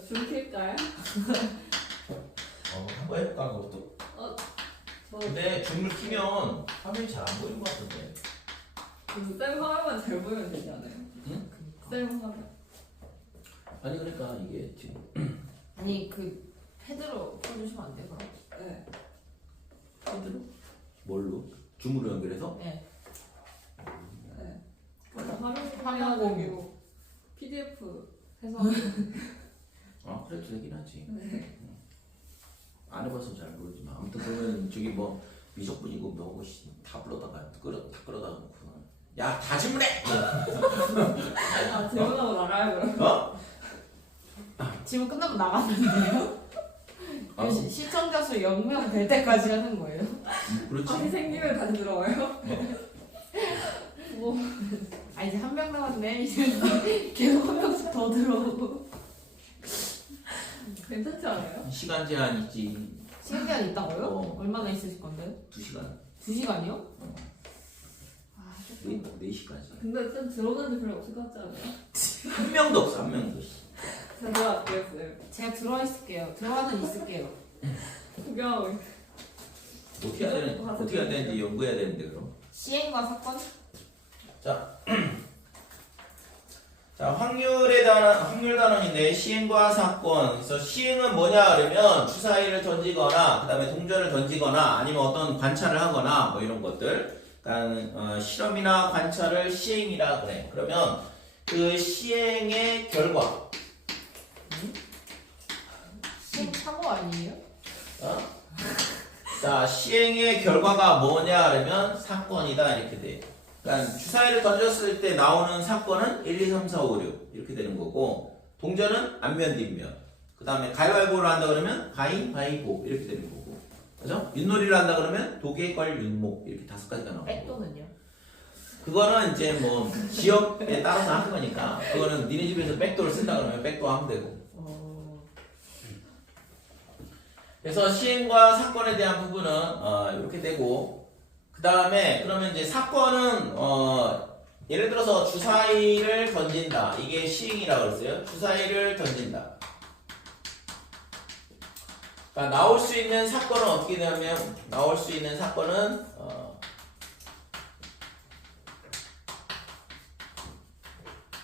줄 킬까요? 한번 해볼까 그것도? 뭐 근데 줌을 키면 화면이 잘 안 보이는 것 같은데. 셀 화면만 잘 보이면 되지 않아요? 응? 셀 화면. 아니 그러니까 이게 지금 아니 그 패드로 풀어주시면 안 돼요 그럼? 네. 핸드로? 뭘로? 줌으로 연결해서? 네. 네. 화면 화면 공유. PDF 해서 그래도 되긴 하지. 네. 안 해봐서 잘 모르지만 아무튼 그러면 저기 뭐 미적분이고 뭐고 다 불러다가 다 끌어다 놓고 야 다 질문해! 아 질문하고 나가요 그럼. 어? 지금 끝나면 나갔는데요? 시청자 수 0명 될 때까지 하는 거예요? 그렇지. 다시 생기면 다시 들어와요. 뭐 아 이제 한 명 남았네 이제 계속 한 명씩 더 들어오고 괜찮지 않아요? 시간 제한 있지. 시간 제한 있다고요? 어. 얼마나 있으실 건데? 2시간. 2시간이요? 어. 아 4시까지. 근데 좀 들어가는 별로 없을 것 같지 않아요? 한 명도 없어 한 명도. 제가 그랬어요. 제가 들어와 있을게요. 들어와는 있을게요. 구경하고 있어요. 어떻게 해야 되는지 연구해야 되는데 그럼. 시행과 사건? 자, 확률 단원인데 시행과 사건. 그래서 시행은 뭐냐 그러면 주사위를 던지거나 그다음에 동전을 던지거나 아니면 어떤 관찰을 하거나 뭐 이런 것들. 그러니까 실험이나 관찰을 시행이라 그래. 그러면 그 시행의 결과. 시행 사고 아니에요? 자, 시행의 결과가 뭐냐 그러면 사건이다 이렇게 돼. 그러니까 주사위를 던졌을 때 나오는 사건은 1, 2, 3, 4, 5, 6 이렇게 되는 거고 동전은 앞면 뒷면 그 다음에 가위바위보를 한다 그러면 가위바위보 이렇게 되는 거고 그죠? 윷놀이를 한다 그러면 도개, 걸, 윷목 이렇게 5가지가 나오고 백도는요? 그거는 이제 뭐 지역에 따라서 하는 거니까 그거는 니네 집에서 백도를 쓴다 그러면 백도 하면 되고 그래서 시행과 사건에 대한 부분은 이렇게 되고 그 다음에 그러면 이제 사건은 예를 들어서 주사위를 던진다 이게 시행이라고 그랬어요. 주사위를 던진다. 그러니까 나올 수 있는 사건은 어떻게 되냐면 나올 수 있는 사건은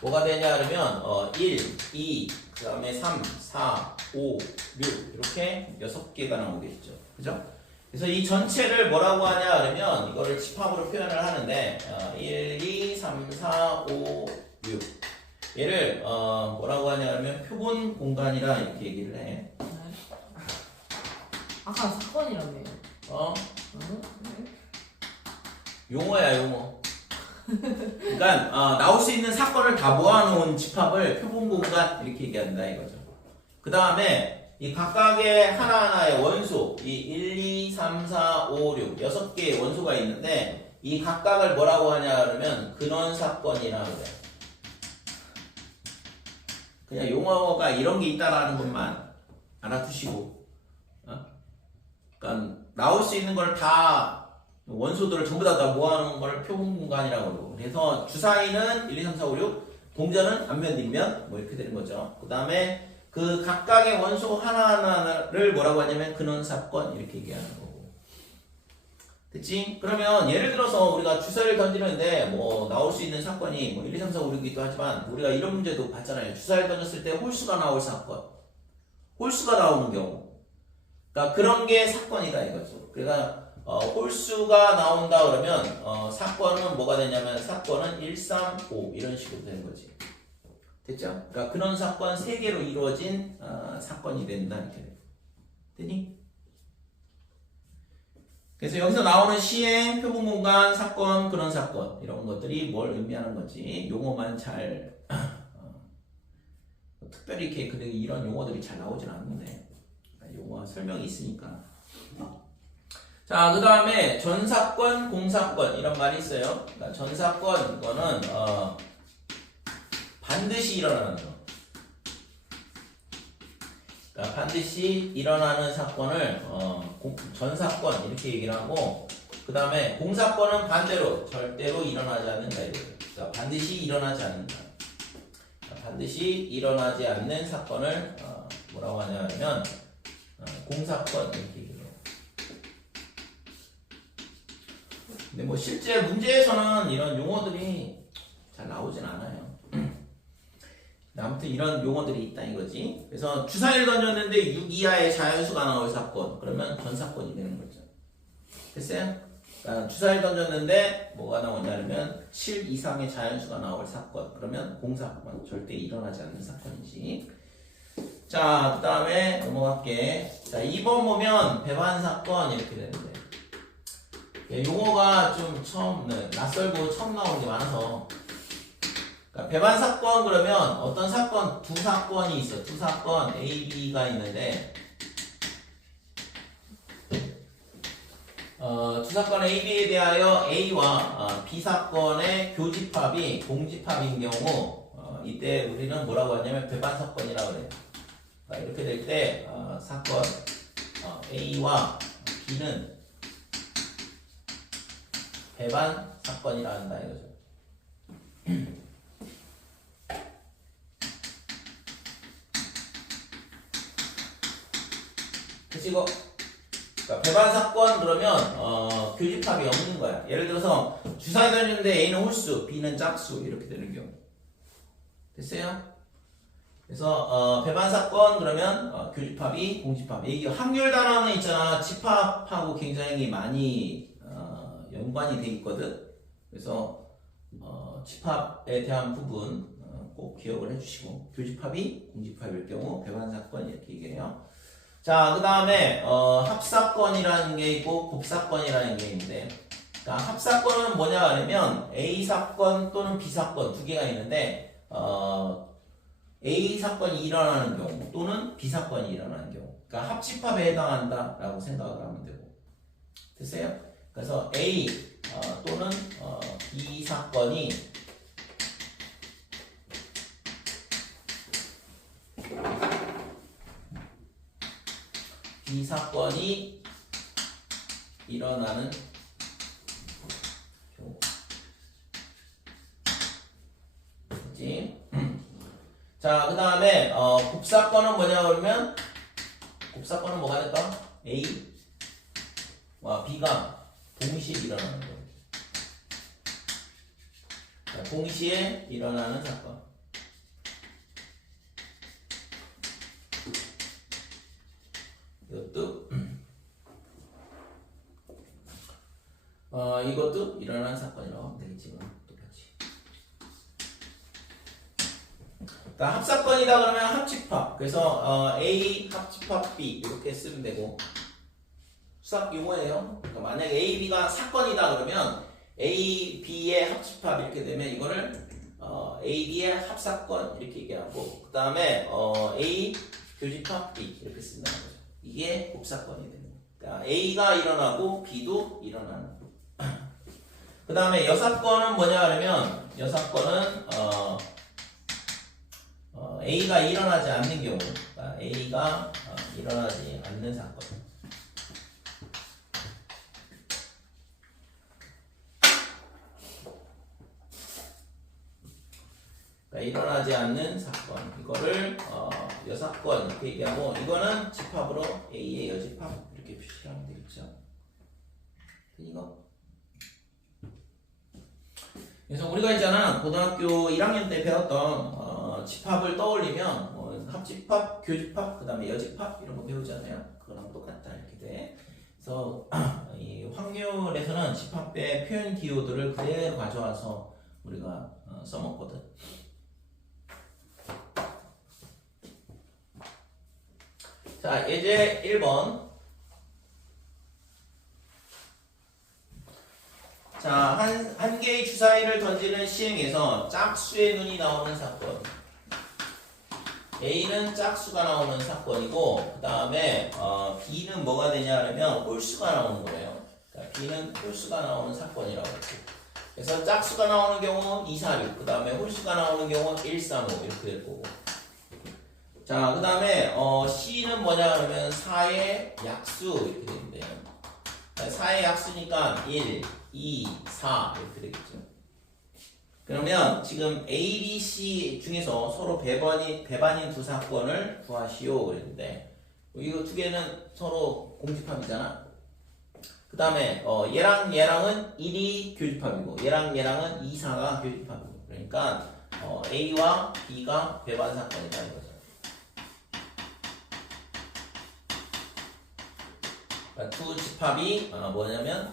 뭐가 되냐 그러면 1, 2, 그 다음에 3, 4, 5, 6 이렇게 6개가 나오겠죠. 그죠? 그래서 이 전체를 뭐라고 하냐 그러면 이거를 집합으로 표현을 하는데 1, 2, 3, 4, 5, 6 얘를 뭐라고 하냐 그러면 표본 공간이라 이렇게 얘기를 해. 아까 사건이라며요. 용어야 용어. 그러니까 나올 수 있는 사건을 다 모아놓은 집합을 표본 공간 이렇게 얘기한다 이거죠. 그 다음에 이 각각의 하나하나의 원소, 이 1, 2, 3, 4, 5, 6, 6개의 원소가 있는데 이 각각을 뭐라고 하냐 그러면 근원 사건이라고 그래. 그냥 용어가 이런 게 있다라는 것만 알아두시고 그러니까 나올 수 있는 걸 다 원소들을 전부 다 모아놓은 걸 표본 공간이라고 그러고 그래서 주사위는 1, 2, 3, 4, 5, 6 동전은 앞면 뒷면 뭐 이렇게 되는 거죠. 그 다음에 그 각각의 원소 하나하나를 뭐라고 하냐면 근원 사건 이렇게 얘기하는 거고 됐지? 그러면 예를 들어서 우리가 주사위를 던지는데 뭐 나올 수 있는 사건이 뭐 1, 2, 3, 4, 5, 6이기도 하지만 우리가 이런 문제도 봤잖아요. 주사위를 던졌을 때 홀수가 나올 사건 홀수가 나오는 경우 그러니까 그런 게 사건이다 이거죠. 그러니까 홀수가 나온다 그러면 사건은 뭐가 되냐면 사건은 1, 3, 5 이런 식으로 되는 거지. 됐죠? 그러니까 근원 사건 3개로 이루어진 사건이 된다 이렇게 되니? 그래서 여기서 나오는 시행, 표본 공간, 사건, 근원 사건 이런 것들이 뭘 의미하는 건지 용어만 잘 특별히 이렇게 근데 이런 용어들이 잘 나오진 않는데 용어 설명이 있으니까. 자, 그 다음에 전사건, 공사건 이런 말이 있어요. 그러니까 전사건 이거는 반드시 일어나는 거. 그러니까 반드시 일어나는 사건을 전사건 이렇게 얘기를 하고 그 다음에 공사건은 반대로 절대로 일어나지 않는다 이거예요. 그러니까 반드시 일어나지 않는다. 반드시 일어나지 않는 사건을 뭐라고 하냐면 공사건 이렇게 얘기해요. 근데 뭐 실제 문제에서는 이런 용어들이 잘 나오진 않아요. 아무튼 이런 용어들이 있다 이거지. 그래서 주사위를 던졌는데 6 이하의 자연수가 나올 사건, 그러면 전사건이 되는 거죠. 됐어요? 그러니까 주사위를 던졌는데 뭐가 나오냐면 7 이상의 자연수가 나올 사건, 그러면 공사건, 절대 일어나지 않는 사건이지. 자, 그 다음에 넘어갈게. 자, 2번 보면 배반 사건 이렇게 되는데, 용어가 좀 처음 낯설고 처음 나오는 게 많아서. 그러니까 배반 사건 그러면 어떤 사건, 두 사건이 있어. 두 사건 A, B가 있는데, 두 사건 A, B에 대하여 A와 B 사건의 교집합이 공집합인 경우, 이때 우리는 뭐라고 하냐면 배반 사건이라고 그래요. 이렇게 될 때 사건 A와 B는 배반 사건이라 한다 이거죠. 그치 이거? 그러니까 배반 사건 그러면 교집합이 없는 거야. 예를 들어서 주사위 던졌는데 A는 홀수, B는 짝수 이렇게 되는 경우. 됐어요? 그래서 배반 사건 그러면 교집합이 공집합. 이 확률 단어는 있잖아. 집합하고 굉장히 많이 연관이 돼 있거든. 그래서 집합에 대한 부분 꼭 기억을 해주시고, 교집합이 공집합일 경우 배반 사건 이렇게 얘기해요. 자, 그 다음에 합사건이라는 게 있고 곱사건이라는 게 있는데, 그러니까 합사건은 뭐냐 하면 A 사건 또는 B 사건 두 개가 있는데, A 사건이 일어나는 경우 또는 B 사건이 일어나는 경우, 그러니까 합집합에 해당한다라고 생각을 하면 되고. 됐어요? 그래서 A 또는 B 사건이 B 사건이 일어나는 경우. 그치? 자, 그 다음에 곱사건은 뭐냐 그러면, 곱사건은 뭐가 될까? A와 B가 동시에 일어나는 거예요. 자, 동시에 일어나는 사건. 이것도 일어나는 사건이라고 하면 되겠지. 똑같이. 그러니까 합사건이다 그러면 합집합. 그래서 A 합집합 B 이렇게 쓰면 되고, 수학 용어예요. 그러니까 만약에 A, B가 사건이다 그러면 A, B의 합집합 이렇게 되면 이거를 A, B의 합사건 이렇게 얘기하고, 그 다음에 A 교집합 B 이렇게 쓴다는 거죠. 이게 곱사건이 되는 거예요. 그러니까 A가 일어나고 B도 일어나는 거예요. 그 다음에 여사건은 뭐냐 하면, 여사건은 A가 일어나지 않는 경우, 그러니까 A가 일어나지 않는 사건. 그러니까 일어나지 않는 사건, 이거를 여사건 이렇게 얘기하고, 이거는 집합으로 A의 여집합 이렇게 표시하면 되겠죠. 이거. 그래서 우리가 있잖아, 고등학교 1학년 때 배웠던 집합을 떠올리면 합집합, 교집합, 그 다음에 여집합 이런 거 배우잖아요. 그거랑 똑같다 이렇게 돼. 그래서 이 확률에서는 집합의 표현 기호들을 그대로 가져와서 우리가 써먹거든. 자, 예제 1번. 자, 한 개의 주사위를 던지는 시행에서 짝수의 눈이 나오는 사건. A는 짝수가 나오는 사건이고, 그 다음에 B는 뭐가 되냐 하면 홀수가 나오는 거예요. 그러니까 B는 홀수가 나오는 사건이라고 했고, 그래서 짝수가 나오는 경우 2, 4, 6, 그 다음에 홀수가 나오는 경우 1, 3, 5 이렇게 될 거고. 자, 그 다음에 C는 뭐냐 하면 4의 약수 이렇게 되는데요. 4의 약수니까 1, 2, 4 이렇게 되겠죠. 그러면 지금 A, B, C 중에서 서로 배반인 두 사건을 구하시오 그랬는데 이거 두 개는 서로 공집합이잖아. 그 다음에 얘랑 얘랑은 1이 교집합이고 얘랑 얘랑은 2, 4가 교집합이고 그러니까 A와 B가 배반 사건이다 이거죠. 그러니까 두 집합이 뭐냐면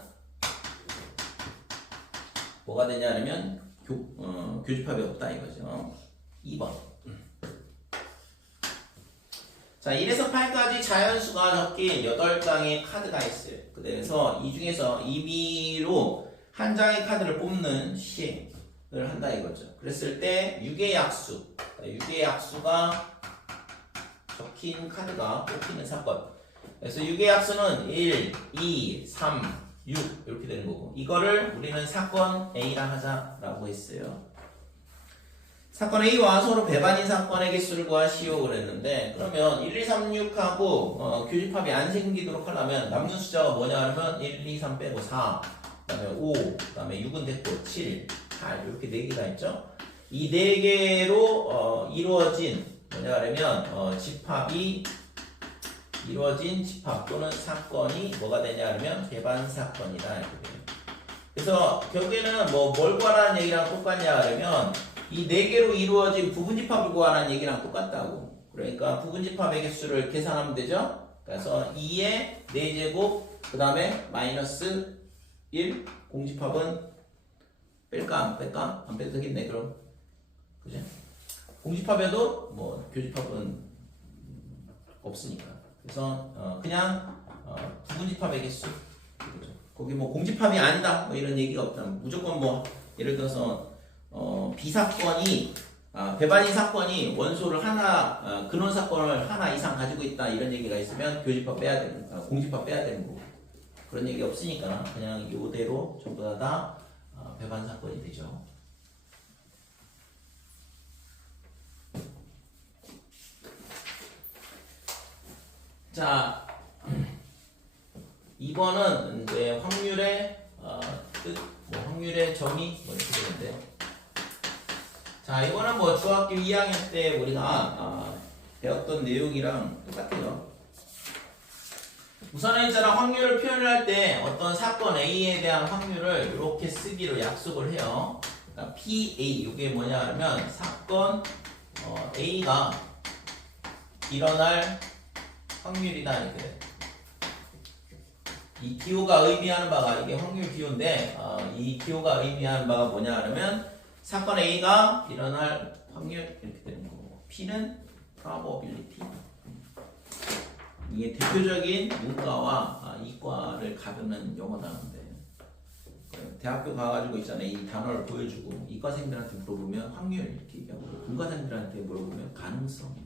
뭐가 되냐면 교집합이 없다 이거죠. 2번. 자, 1에서 8까지 자연수가 적힌 8장의 카드가 있어요. 그래서 이 중에서 임의로 한 장의 카드를 뽑는 시행을 한다 이거죠. 그랬을 때 6의 약수, 6의 약수가 적힌 카드가 뽑히는 사건. 그래서 6의 약수는 1, 2, 3, 6 이렇게 되는 거고 이거를 우리는 사건 A라 하자라고 했어요. 사건 A와 서로 배반인 사건의 개수를 구하시오 그랬는데 그러면 1, 2, 3, 6하고 교집합이 안 생기도록 하려면 남는 숫자가 뭐냐 하면 1, 2, 3 빼고 4 그 다음에 5 그 다음에 6은 됐고 7, 8 이렇게 4개가 있죠. 이 4개로 이루어진 뭐냐 하면 집합이 이루어진 집합 또는 사건이 뭐가 되냐 하면 배반 사건이다 이렇게 돼요. 그래서 결국에는 뭘 구하라는 얘기랑 똑같냐 하면 이 4개로 이루어진 부분집합을 구하라는 얘기랑 똑같다고. 그러니까 부분집합의 개수를 계산하면 되죠. 그래서 2의 4제곱 그 다음에 마이너스 1 공집합은 뺄까 안 뺄까? 안 빼도 되겠네 그럼. 그죠? 공집합에도 교집합은 없으니까. 그래서 그냥 부분집합의 개수. 그죠? 거기 공집합이 아니다 이런 얘기가 없다. 무조건 예를 들어서 B사건이 배반인 사건이 원소를 하나 근원 사건을 하나 이상 가지고 있다 이런 얘기가 있으면 교집합 빼야 되는 공집합 빼야 되는 거고 그런 얘기 없으니까 그냥 이대로 전부 다 배반 사건이 되죠. 자 2번은 이제 확률의 뜻, 확률의 정의 이렇게 되는데 자 이거는 중학교 2학년 때 우리가 배웠던 내용이랑 똑같아요. 우선은 있잖아 확률을 표현을 할 때 어떤 사건 A에 대한 확률을 이렇게 쓰기로 약속을 해요. 그러니까 PA 이게 뭐냐 하면 사건 A가 일어날 확률이다 이렇게 돼. 이 기호가 의미하는 바가 이게 확률 기호인데 이 기호가 의미하는 바가 뭐냐 하면 사건 A가 일어날 확률 이렇게 되는 거고 P는 probability. 이게 대표적인 문과와 이과를 가르는 용어다는데 대학교 가가지고 있잖아요. 이 단어를 보여주고 이과생들한테 물어보면 확률 이렇게 얘기하고 문과생들한테 물어보면 가능성.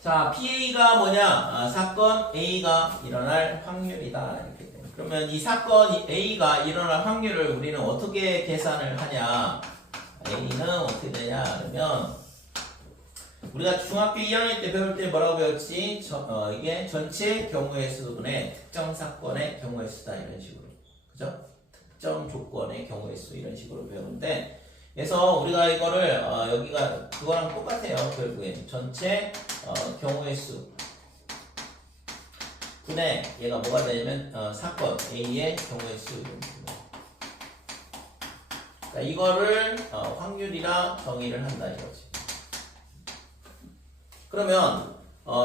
자, PA가 뭐냐? 사건 A가 일어날 확률이다. 이렇게 돼요. 그러면 이 사건 A가 일어날 확률을 우리는 어떻게 계산을 하냐? A는 어떻게 되냐? 그러면 우리가 중학교 2학년 때 배울 때 뭐라고 배웠지? 이게 전체 경우의 수분의 특정 사건의 경우의 수다 이런 식으로. 그죠? 특정 조건의 경우의 수 이런 식으로 배우는데 그래서 우리가 이거를 여기가 그거랑 똑같아요. 결국에 전체 경우의 수 분의 얘가 뭐가 되냐면 사건 A의 경우의 수. 그러니까 이거를 확률이라 정의를 한다 이거지. 그러면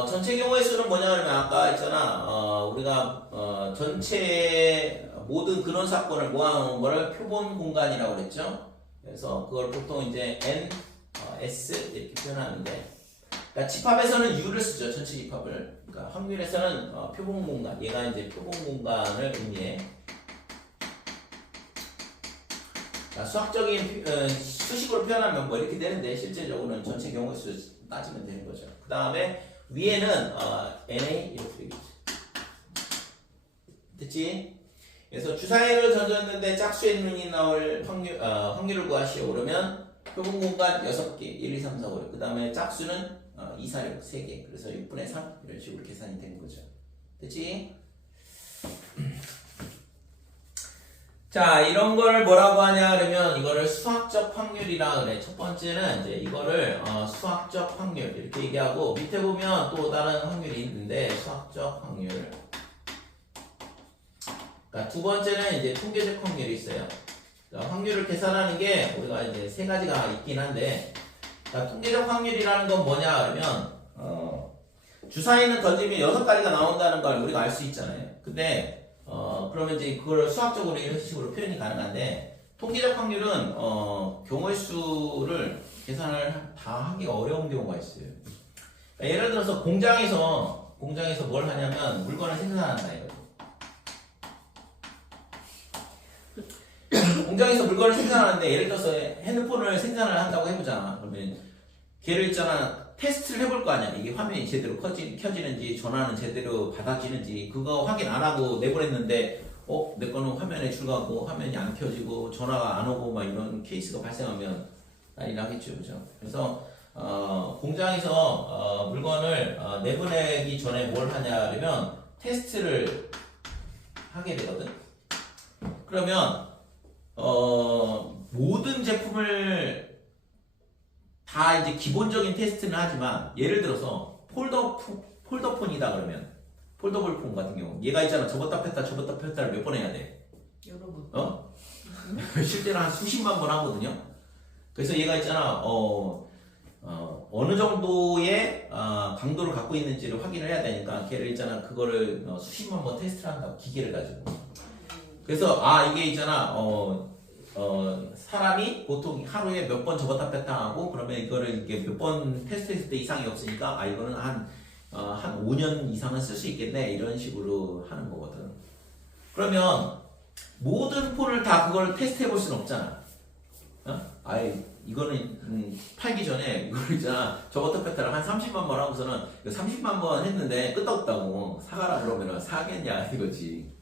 전체 경우의 수는 뭐냐 하면 아까 있잖아 우리가 전체 모든 근원 사건을 모아놓은 거를 표본 공간이라고 그랬죠. 그래서 그걸 보통 이제 N, S 이렇게 표현하는데 그러니까 집합에서는 U를 쓰죠. 전체 집합을. 그러니까 확률에서는 표본 공간. 얘가 이제 표본 공간을 의미해. 그러니까 수학적인 수식으로 표현하면 이렇게 되는데 실제적으로는 전체 경우의 수 따지면 되는 거죠. 그 다음에 위에는 NA 이렇게 되겠지. 됐지? 그래서 주사위를 던졌는데 짝수의 눈이 나올 확률을 구하시오. 그러면 표본 공간 6개, 1, 2, 3, 4, 5. 그 다음에 짝수는 2, 4, 6, 3개. 그래서 6분의 3 이런 식으로 계산이 되는 거죠. 됐지? 자, 이런 거를 뭐라고 하냐 그러면 이거를 수학적 확률이라 그래. 첫 번째는 이제 이거를 수학적 확률 이렇게 얘기하고 밑에 보면 또 다른 확률이 있는데 수학적 확률. 그러니까 두 번째는 이제 통계적 확률이 있어요. 확률을 계산하는 게 우리가 이제 세 가지가 있긴 한데, 자, 통계적 확률이라는 건 뭐냐 그러면 주사위는 던지면 6가지가 나온다는 걸 우리가 알 수 있잖아요. 근데 그러면 이제 그걸 수학적으로 이런 식으로 표현이 가능한데, 통계적 확률은 경우의 수를 계산을 다 하기가 어려운 경우가 있어요. 그러니까 예를 들어서 공장에서 뭘 하냐면 물건을 생산한다 이거죠. 공장에서 물건을 생산하는데 예를 들어서 핸드폰을 생산을 한다고 해보자. 그러면 걔를 있잖아 테스트를 해볼 거 아니야. 이게 화면이 제대로 켜지는지 전화는 제대로 받아지는지 그거 확인 안 하고 내보냈는데 내 거는 화면에 줄가고 화면이 안 켜지고 전화가 안 오고 막 이런 케이스가 발생하면 난리 나겠죠. 그죠? 그래서 공장에서 물건을 내보내기 전에 뭘 하냐 그러면 테스트를 하게 되거든. 그러면 모든 제품을 다 이제 기본적인 테스트는 하지만 예를 들어서 폴더폰이다 그러면 폴더블 폰 같은 경우 얘가 있잖아 접었다 폈다를 몇 번 해야 돼? 여러 번. 실제로 한 수십만 번 하거든요. 그래서 얘가 있잖아 어느 정도의 강도를 갖고 있는지를 확인을 해야 되니까 걔를 있잖아 그거를 수십만 번 테스트를 한다고 기계를 가지고. 그래서 이게 있잖아 사람이 보통 하루에 몇 번 접었다 폈다 하고 그러면 이거를 이게 몇 번 테스트했을 때 이상이 없으니까 이거는 한 5년 이상은 쓸 수 있겠네 이런 식으로 하는 거거든. 그러면 모든 폰을 다 그걸 테스트해 볼 수는 없잖아. 이거는 팔기 전에 이걸 있잖아 접었다 폈다를 한 30만 번 하고서는 30만 번 했는데 끄떡없다고 사가라 그러면 사겠냐 이거지.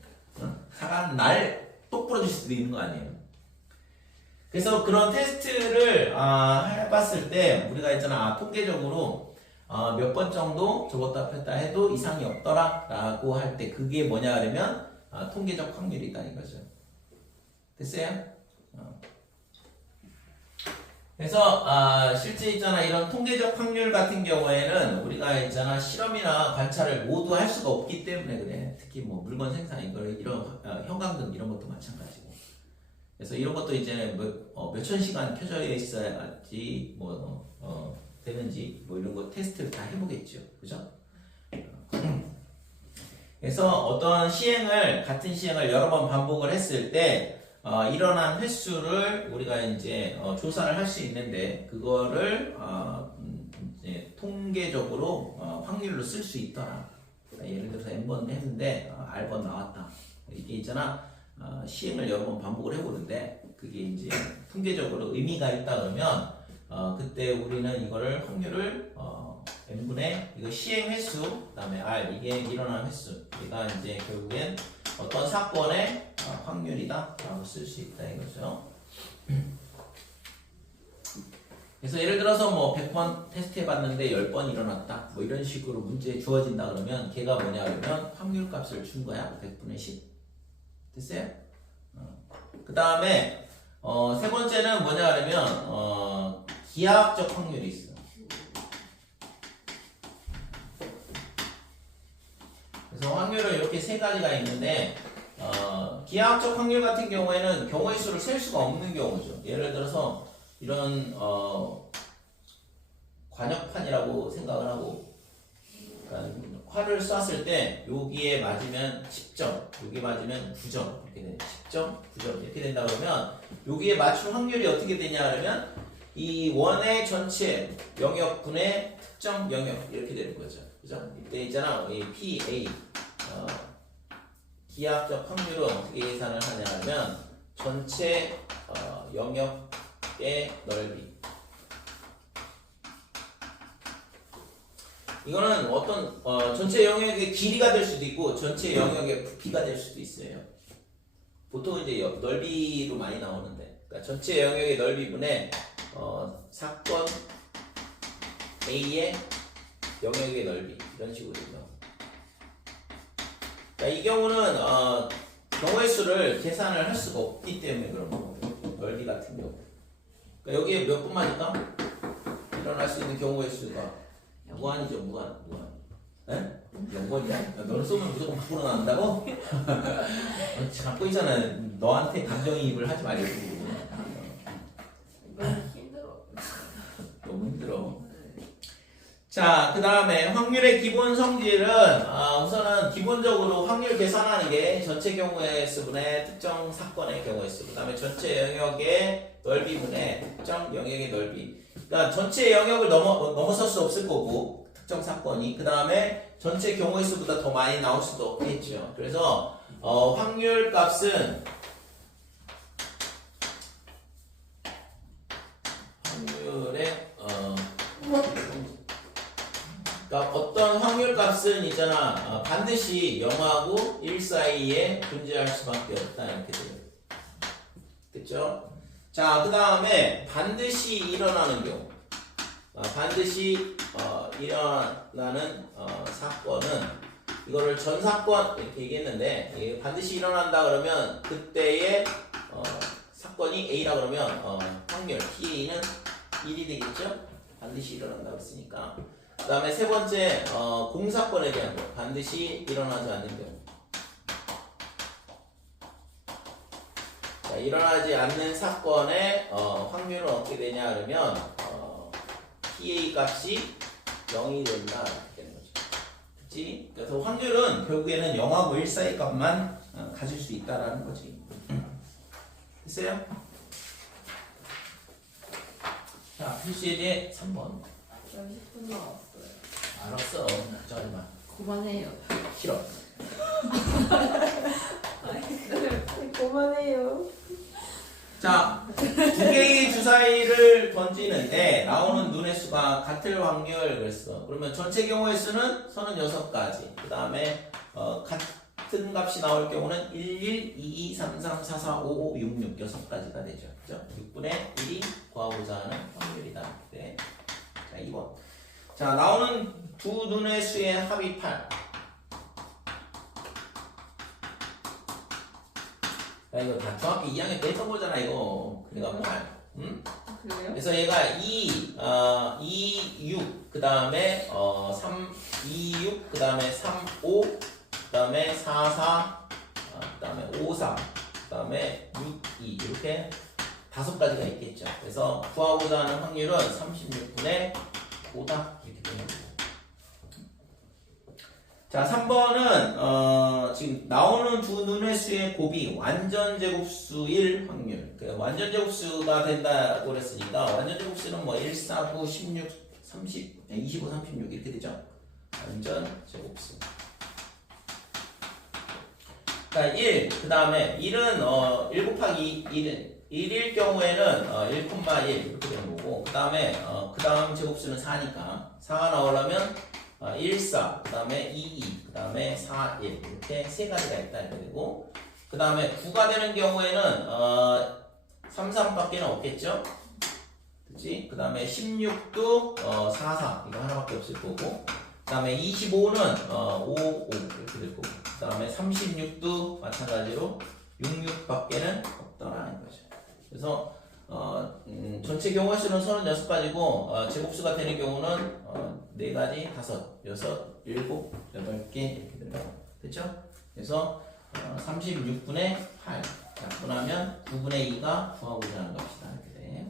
사가는 날 똑 부러질 수도 있는 거 아니에요. 그래서 그런 테스트를 해봤을 때 우리가 있잖아 통계적으로 몇 번 정도 접었다 폈다 해도 이상이 없더라 라고 할 때 그게 뭐냐 하면 통계적 확률이다 이거죠. 됐어요? 그래서 실제 있잖아 이런 통계적 확률 같은 경우에는 우리가 있잖아 실험이나 관찰을 모두 할 수가 없기 때문에 그래. 특히 뭐 물건 생산 이런 형광등 이런 것도 마찬가지고. 그래서 이런 것도 이제 몇천 시간 켜져 있어야지 되는지 이런 거 테스트를 다 해보겠죠. 그죠? 그래서 어떤 같은 시행을 여러 번 반복을 했을 때 일어난 횟수를 우리가 이제 조사를 할 수 있는데 그거를 이제 통계적으로 확률로 쓸 수 있더라. 그러니까 예를 들어서 n번 했는데 r번 나왔다. 이게 있잖아 시행을 여러 번 반복을 해보는데 그게 이제 통계적으로 의미가 있다 그러면 그때 우리는 이거를 확률을 n분의 이거 시행 횟수 그다음에 r 이게 일어난 횟수 얘가 이제 결국엔 어떤 사건의 확률이다 라고 쓸 수 있다 이거죠. 그래서 예를 들어서 100번 테스트 해봤는데 10번 일어났다 이런 식으로 문제에 주어진다 그러면 걔가 뭐냐 그러면 확률 값을 준 거야. 100분의 10 됐어요? 그 다음에 세 번째는 뭐냐 그러면 기하학적 확률이 있어. 그래서 확률은 이렇게 세 가지가 있는데 기하학적 확률 같은 경우에는 경우의 수를 셀 수가 없는 경우죠. 예를 들어서 이런 관역판이라고 생각을 하고 그러니까 활을 쐈을 때 여기에 맞으면 10점, 여기에 맞으면 9점 이렇게 돼. 10점, 9점 이렇게 된다 그러면 여기에 맞출 확률이 어떻게 되냐 그러면 이 원의 전체 영역분의 특정 영역 이렇게 되는 거죠. 그죠? 이때 있잖아 이 PA 기하학적 확률은 어떻게 계산을 하냐 하면 전체 영역의 넓이 이거는 어떤 전체 영역의 길이가 될 수도 있고 전체 영역의 부피가 될 수도 있어요. 보통 이제 넓이로 많이 나오는데 그러니까 전체 영역의 넓이분의 사건 A의 영역의 넓이 이런 식으로 되죠. 그러니까 이 경우는 경우의 수를 계산을 할 수가 없기 때문에 그런 거거든요. 넓이 같은 경우. 그러니까 여기에 몇 분 맞을까? 일어날 수 있는 경우의 수가 무한이죠, 무한. 에? 0번이야? 너를 쏘면 무조건 밖으로 나온다고? 갖고 있잖아. 너한테 감정이입을 하지 말고. 이거 힘들어. 너무 힘들어. 자, 그 다음에 확률의 기본 성질은 우선은 기본적으로 확률 계산하는 게 전체 경우의 수분의 특정 사건의 경우의 수, 그 다음에 전체 영역의 넓이분의 특정 영역의 넓이. 그러니까 전체 영역을 넘어설 수 없을 거고 특정 사건이, 그 다음에 전체 경우의 수보다 더 많이 나올 수도 없겠죠. 그래서 확률 값은 확률의 그러니까 어떤 확률 값은 있잖아, 반드시 0하고 1 사이에 존재할 수밖에 없다, 이렇게 돼요. 됐죠? 자, 그 다음에 반드시 일어나는 경우, 반드시 일어나는 사건은, 이거를 전 사건 이렇게 얘기했는데, 이게 반드시 일어난다 그러면 그때의 사건이 A라 그러면 확률 TA는 1이 되겠죠? 반드시 일어난다고 했으니까. 그 다음에 세 번째, 공사건에 대한 거. 반드시 일어나지 않는 경우. 자, 일어나지 않는 사건의 확률은 어떻게 되냐 그러면 TA 값이 0이 된다, 이렇게 되는 거죠. 그치? 그래서 확률은 결국에는 0하고 1 사이 값만 가질 수 있다라는 거지. 됐어요? 자, 표시에 3번. 10분 나왔어요. 알았어. 걱정하지 마. 그만해요. 싫어. 그만해요. 자, 두 개의 주사위를 던지는데 나오는 눈의 수가 같을 확률 그랬어. 그러면 전체 경우의 수는 36가지. 그 다음에 같은 값이 나올 경우는 1, 1, 2, 2, 3, 3, 4, 4, 5, 5, 6, 6, 6가지가 되죠. 그죠? 6분의 1이 구하고자 하는 확률이다. 네. 자, 2번. 자, 나오는 두 눈의 수의 합이 8. 야, 이거 다 정확히 2학년 때 했던 거잖아, 이거. 그러니까 8. 응? 그래요? 그래서 얘가 2, 6, 그 다음에 3, 2, 6, 그 다음에 3, 5, 그 다음에 4, 4, 그 다음에 5, 4, 그 다음에 6, 2. 이렇게 5가지가 있겠죠. 그래서 구하고자 하는 확률은 36분의 5다. 이렇게 되는 거죠. 자, 3번은 지금 나오는 두 눈의 수의 곱이 완전 제곱수일 확률. 완전 제곱수가 된다고 그랬으니까 완전 제곱수는 뭐 1, 4, 9, 16, 30, 25, 36 이렇게 되죠. 완전 제곱수. 자, 1, 그 다음에 1은 1 곱하기 1은 1일 경우에는 1,1 이렇게 되는 거고, 그 다음에 그 다음 제곱수는 4니까 4가 나오려면 1, 4, 그 다음에 2, 2, 그 다음에 4, 1 이렇게 세 가지가 있다 이렇게 되고, 그 다음에 9가 되는 경우에는 3, 3밖에는 없겠죠? 그치? 그 다음에 16도 4, 4 이거 하나밖에 없을 거고, 그 다음에 25는 5, 5 이렇게 될 거고, 그 다음에 36도 마찬가지로 6, 6밖에는 없더라는 거죠. 그래서 전체 경우의 수는 36가지고 제곱수가 되는 경우는 4가지, 5, 6, 7, 8개 이렇게 된다고. 됐죠? 그래서 36분의 8 약분하면 9분의 2가 구하고자 하는 것이다. 이렇게 돼.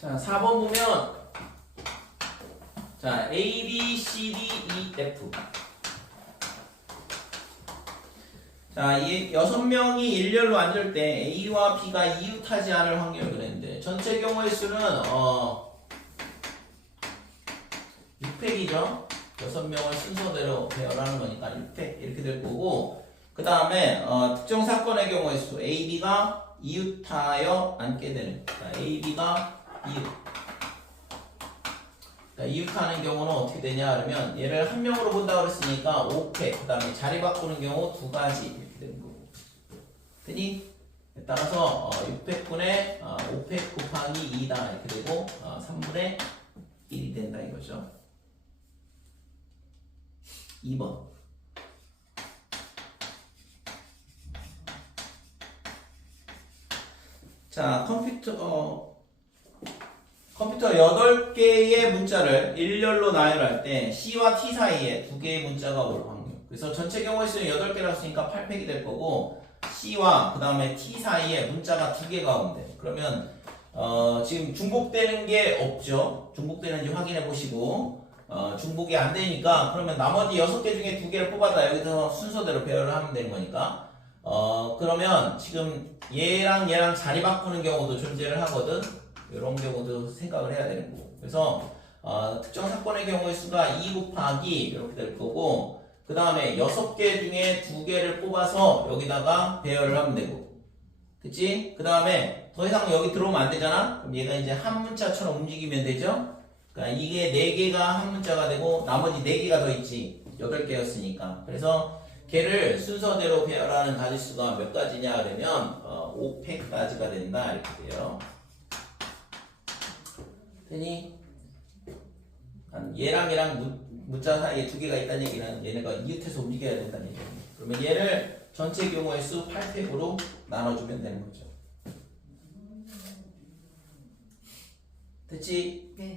자, 4번 보면 자, A, B, C, D, E, F. 자, 이 6명이 일렬로 앉을 때 A와 B가 이웃하지 않을 확률을 그랬는데 전체 경우의 수는 6팩이죠. 6명을 순서대로 배열하는 거니까 6팩 이렇게 될 거고, 그 다음에 특정 사건의 경우의 수 A, B가 이웃하여 앉게 되는, 그러니까 A, B가 이웃. 이웃하는 경우는 어떻게 되냐 그러면 얘를 한 명으로 본다고 그랬으니까 5팩, 그 다음에 자리 바꾸는 경우 2가지 이렇게 되는 거고. 되니? 따라서 6팩분의 5팩 곱하기 2다 이렇게 되고 3분의 1이 된다 이거죠. 2번. 자, 컴퓨터 8개의 문자를 일렬로 나열할 때 C와 T 사이에 2개의 문자가 올 확률. 그래서 전체 경우의 수는 8개라고 쓰니까 8팩이 될 거고 C와 그 다음에 T 사이에 문자가 2개가 온대. 그러면 지금 중복되는 게 없죠. 중복되는지 확인해 보시고 중복이 안 되니까 그러면 나머지 6개 중에 2개를 뽑아다 여기서 순서대로 배열을 하면 되는 거니까 그러면 지금 얘랑 얘랑 자리 바꾸는 경우도 존재를 하거든. 이런 경우도 생각을 해야 되는 거고. 그래서 특정 사건의 경우의 수가 2 곱하기 이렇게 될 거고 그 다음에 6개 중에 2개를 뽑아서 여기다가 배열을 하면 되고 그치? 그 다음에 더 이상 여기 들어오면 안 되잖아? 그럼 얘가 이제 한 문자처럼 움직이면 되죠? 그러니까 이게 4개가 한 문자가 되고 나머지 4개가 더 있지 8개였으니까 그래서 걔를 순서대로 배열하는 가지수가 몇 가지냐 그러면 5팩까지가 된다 이렇게 돼요. 되니? 얘랑 얘랑 문자 사이에 2개가 있다는 얘기는 얘네가 이웃해서 움직여야 된다는 얘기예요. 그러면 얘를 전체 경우의 수 8팩으로 나눠주면 되는 거죠. 됐지? 네.